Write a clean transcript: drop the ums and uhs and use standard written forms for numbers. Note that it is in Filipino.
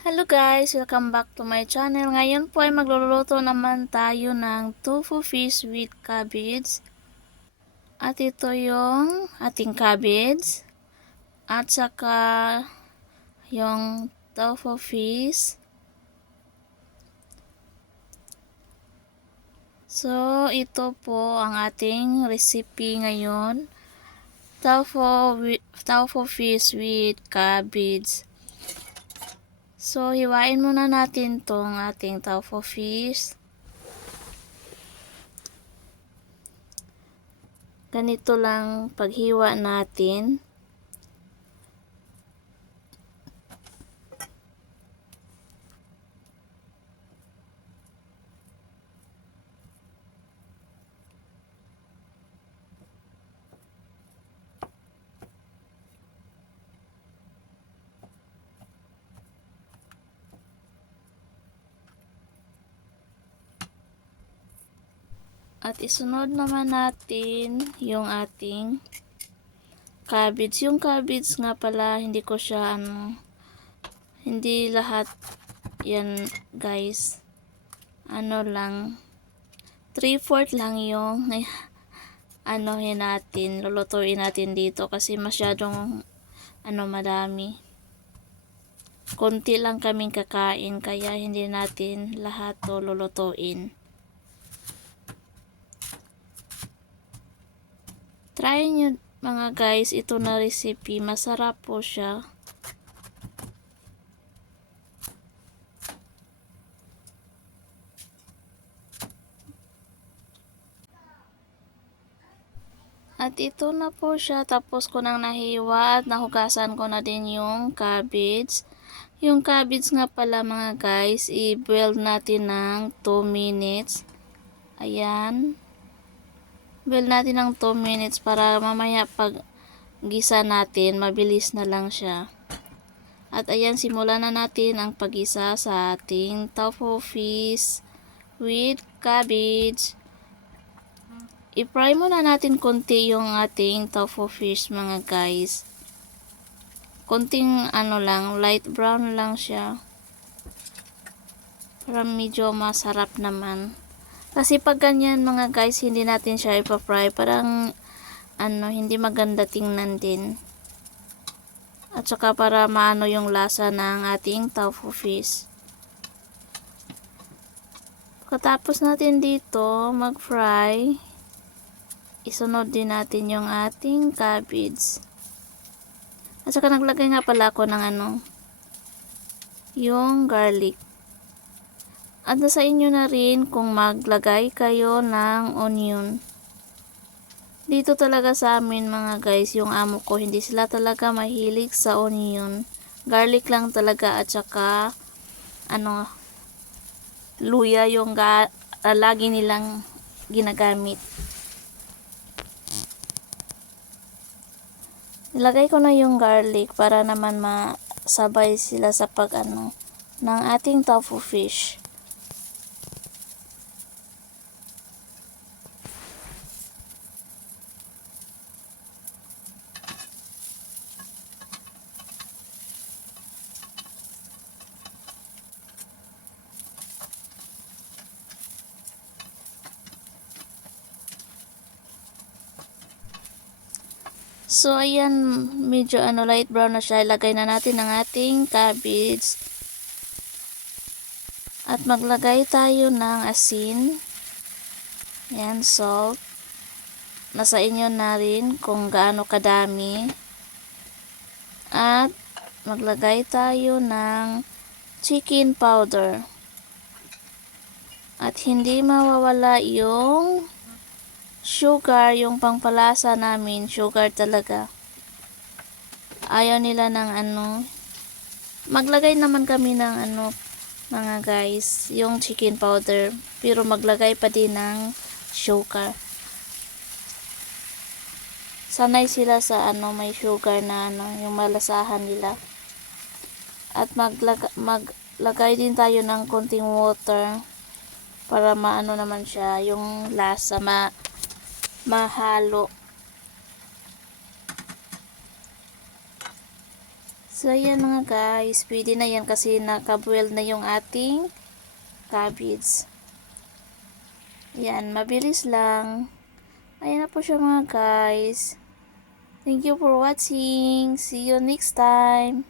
Hello guys! Welcome back to my channel. Ngayon po ay magluluto naman tayo ng tofu fish with cabbage. At ito yung ating cabbage. At saka yung tofu fish. So, ito po ang ating recipe ngayon. Tofu fish with cabbage. So, hiwain muna natin tong ating tofu fish. Ganito lang paghiwa natin. At isunod naman natin yung ating cabbage. Yung cabbage nga pala, hindi ko siya hindi lahat yan guys. Lang, 3/4 lang yung lulutuin natin dito kasi masyadong madami. Konti lang kaming kakain kaya hindi natin lahat to lulutuin. Try nyo mga guys, ito na recipe. Masarap po siya. At ito na po siya. Tapos ko nang nahiwa at nahugasan ko na din yung cabbage. Yung cabbage nga pala mga guys, i-boil natin ng 2 minutes. Ayan. Boil natin ng 2 minutes para mamaya pag gisa natin, mabilis na lang siya. At ayan, simulan na natin ang pagisa sa ating tofu fish with cabbage. I-fry muna natin konti yung ating tofu fish mga guys. Konting lang, light brown lang siya. Para medyo masarap naman. Kasi pag ganyan mga guys, hindi natin siya ipa-fry, parang hindi maganda tingnan din. At saka para maano yung lasa ng ating tofu fish. Pagkatapos natin dito mag-fry, isunod din natin yung ating cabbage. At saka naglagay nga pala ako ng yung garlic. At nasa inyo na rin kung maglagay kayo ng onion. Dito talaga sa amin mga guys, yung amo ko, hindi sila talaga mahilig sa onion. Garlic lang talaga at saka luya yung lagi nilang ginagamit. Nilagay ko na yung garlic para naman masabay sila sa pag ng ating tofu fish. So, ayan, medyo light brown na siya. Ilagay na natin ang ating cabbage. At maglagay tayo ng asin. Ayan, salt. Nasa inyo na rin kung gaano kadami. At maglagay tayo ng chicken powder. At hindi mawawala yung sugar, yung pangpalasa namin, sugar talaga. Ayaw nila ng maglagay naman kami ng mga guys, yung chicken powder, pero maglagay pa din ng sugar. Sanay sila sa may sugar na yung malasahan nila. At maglagay din tayo ng konting water para maano naman siya, yung lasa mahalo. So, ayan mga guys, pwede na yan kasi nakaboil na yung ating cabbage. Yan, mabilis lang. Ayan na po siya mga guys. Thank you for watching. See you next time.